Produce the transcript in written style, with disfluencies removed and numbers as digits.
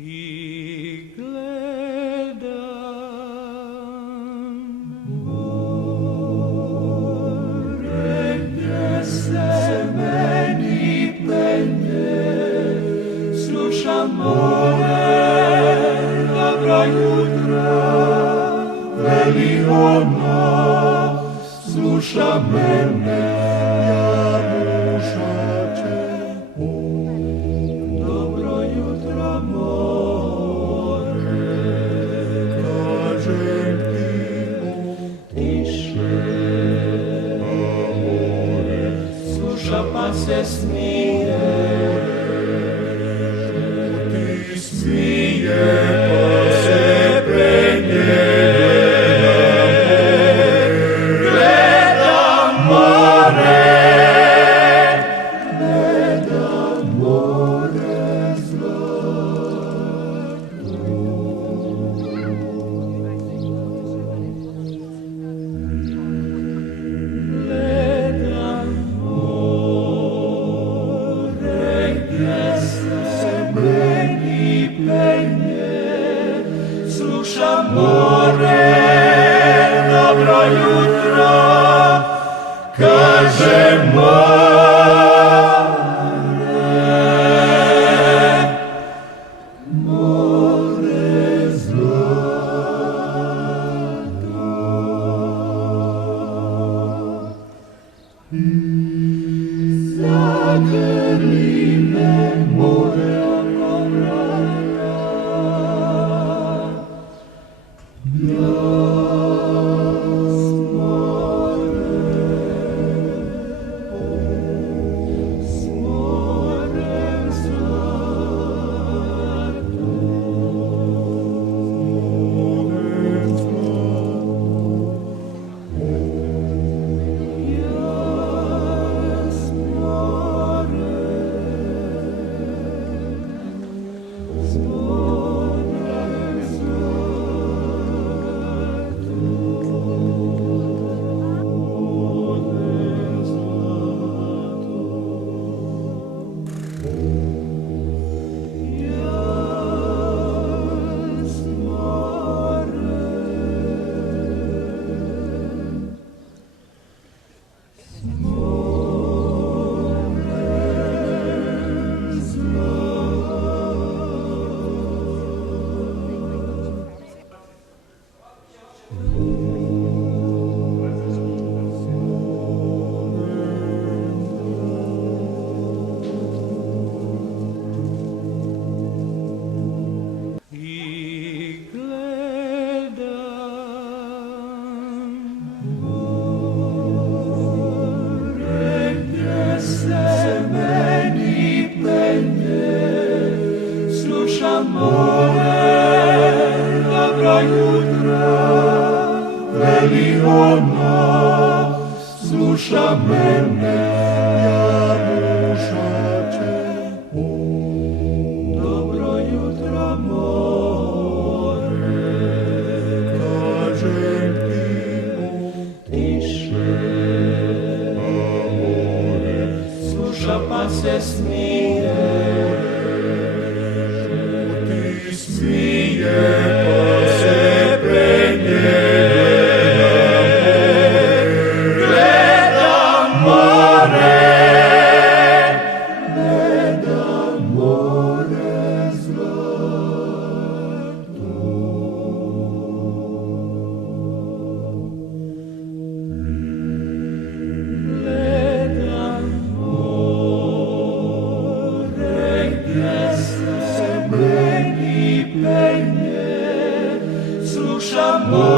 I gledam more, gdje se meni penje, slušam more, dobro jutro, veli ona, sluša mene, ja mušače. Dobro jutro, more, kažem ti tiše, a more sluša pa se smije, šuti smije pa se penje. Gledam more, slušam more, dobro jutro, kaže more zlato. Zagrli me more oko vrata, dobro jutro, veli ona, sluša mene, ja mušače. Dobro jutro, more, kažem ti tiše, a more sluša pa se smije, smije pa se penje. Gledam more, zlato. Gledam more, gdje se meni penje, slušam more.